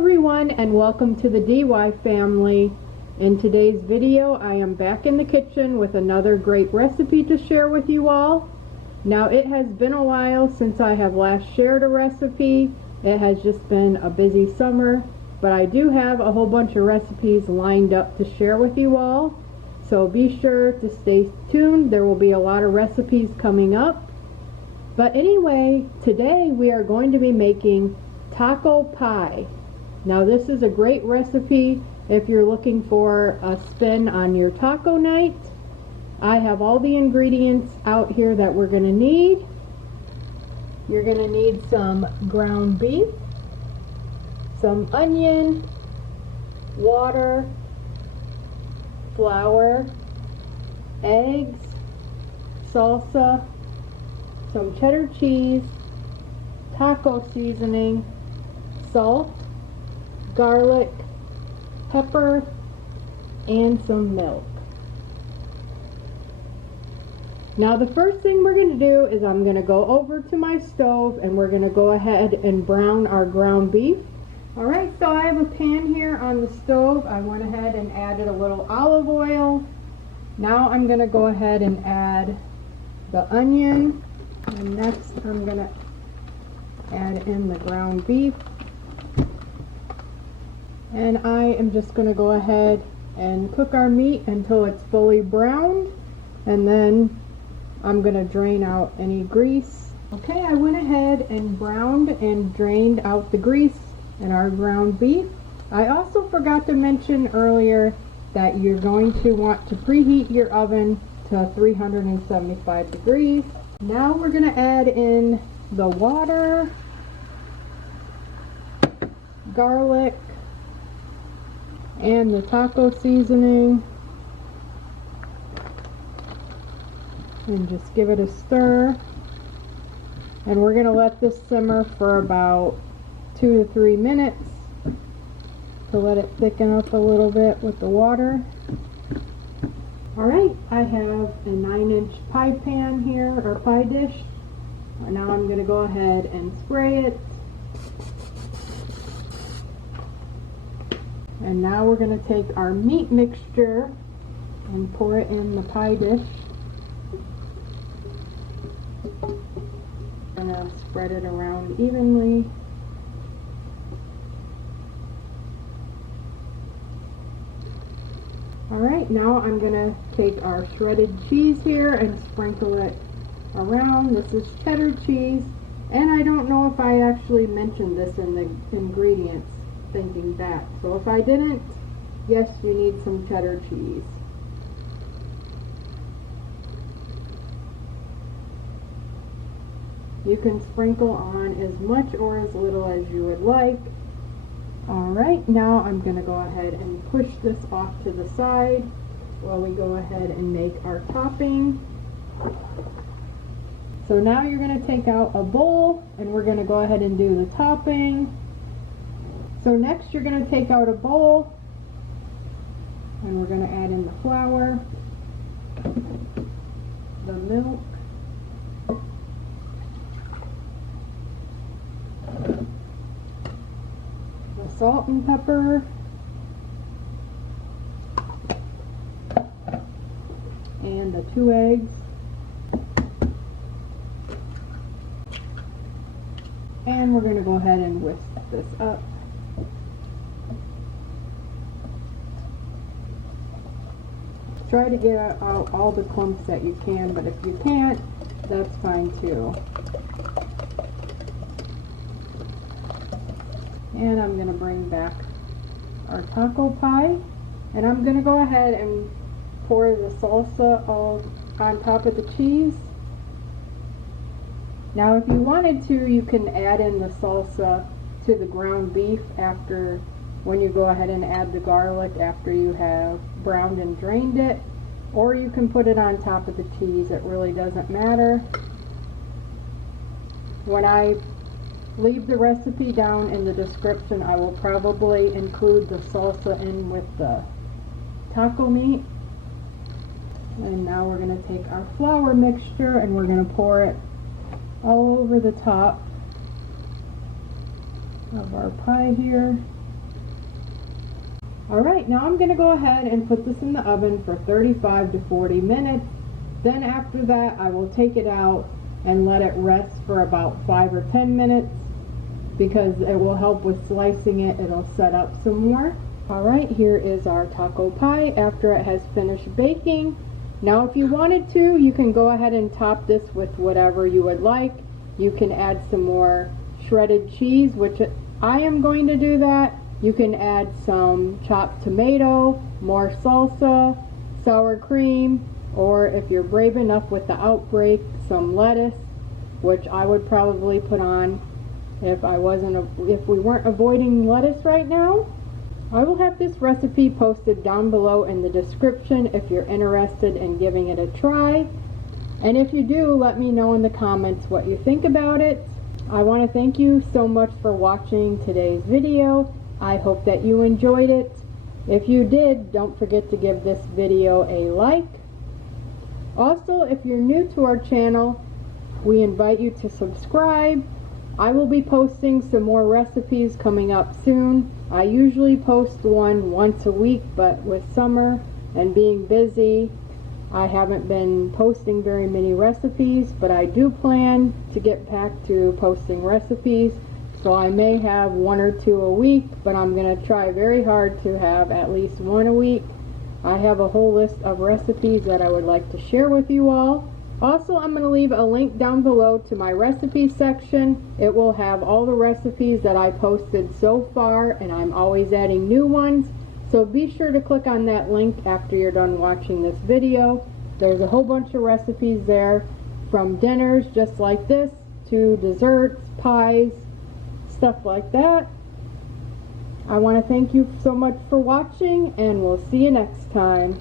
everyone, and welcome to the DY family. In today's video I am back in the kitchen with another great recipe to share with you all. Now it has been a while since I have last shared a recipe. It has just been a busy summer, but I do have a whole bunch of recipes lined up to share with you all. So be sure to stay tuned. There will be a lot of recipes coming up. But anyway, today we are going to be making taco pie. Now this is a great recipe if you're looking for a spin on your taco night. I have all the ingredients out here that we're going to need. You're going to need some ground beef, some onion, water, flour, eggs, salsa, some cheddar cheese, taco seasoning, salt, garlic, pepper, and some milk. Now the first thing we're going to do is I'm going to go over to my stove and we're going to go ahead and brown our ground beef. Alright, so I have a pan here on the stove. I went ahead and added a little olive oil. Now I'm going to go ahead and add the onion, and next I'm going to add in the ground beef. And I am just going to go ahead and cook our meat until it's fully browned, and then I'm going to drain out any grease. Okay, I went ahead and browned and drained out the grease in our ground beef. I also forgot to mention earlier that you're going to want to preheat your oven to 375 degrees. Now we're going to add in the water, garlic, and the taco seasoning, and just give it a stir. And we're going to let this simmer for about 2 to 3 minutes to let it thicken up a little bit with the water. Alright, I have a 9-inch pie pan here, or pie dish. Now I'm going to go ahead and spray it. And now we're going to take our meat mixture and pour it in the pie dish. I'm going to spread it around evenly. Alright, now I'm going to take our shredded cheese here and sprinkle it around. This is cheddar cheese, and I don't know if I actually mentioned this in the ingredients. Thinking back, so if I didn't, yes, you need some cheddar cheese. You can sprinkle on as much or as little as you would like. Alright, now I'm going to go ahead and push this off to the side while we go ahead and make our topping. So now you're going to take out a bowl and we're going to go ahead and do the topping. So next you're going to take out a bowl and we're going to add in the flour, the milk, the salt and pepper, and the 2 eggs. And we're going to go ahead and whisk this up. Try to get out all the clumps that you can, but if you can't, that's fine too. And I'm going to bring back our taco pie, and I'm going to go ahead and pour the salsa all on top of the cheese. Now if you wanted to, you can add in the salsa to the ground beef after, when you go ahead and add the garlic after you have browned and drained it, or you can put it on top of the cheese. It really doesn't matter. When I leave the recipe down in the description, I will probably include the salsa in with the taco meat. And now we're going to take our flour mixture and we're going to pour it all over the top of our pie here. Alright, now I'm going to go ahead and put this in the oven for 35 to 40 minutes. Then after that, I will take it out and let it rest for about 5 or 10 minutes because it will help with slicing it. It'll set up some more. Alright, here is our taco pie after it has finished baking. Now if you wanted to, you can go ahead and top this with whatever you would like. You can add some more shredded cheese, which I am going to do that. You can add some chopped tomato, more salsa, sour cream, or if you're brave enough with the outbreak, some lettuce, which I would probably put on if we weren't avoiding lettuce right now. I will have this recipe posted down below in the description if you're interested in giving it a try. And if you do, let me know in the comments what you think about it. I want to thank you so much for watching today's video. I hope that you enjoyed it. If you did, don't forget to give this video a like. Also, if you're new to our channel, we invite you to subscribe. I will be posting some more recipes coming up soon. I usually post one once a week, but with summer and being busy, I haven't been posting very many recipes, but I do plan to get back to posting recipes. So I may have 1 or 2 a week, but I'm going to try very hard to have at least 1 a week. I have a whole list of recipes that I would like to share with you all. Also, I'm going to leave a link down below to my recipes section. It will have all the recipes that I posted so far, and I'm always adding new ones. So be sure to click on that link after you're done watching this video. There's a whole bunch of recipes there, from dinners just like this to desserts, pies, stuff like that. I want to thank you so much for watching, and we'll see you next time.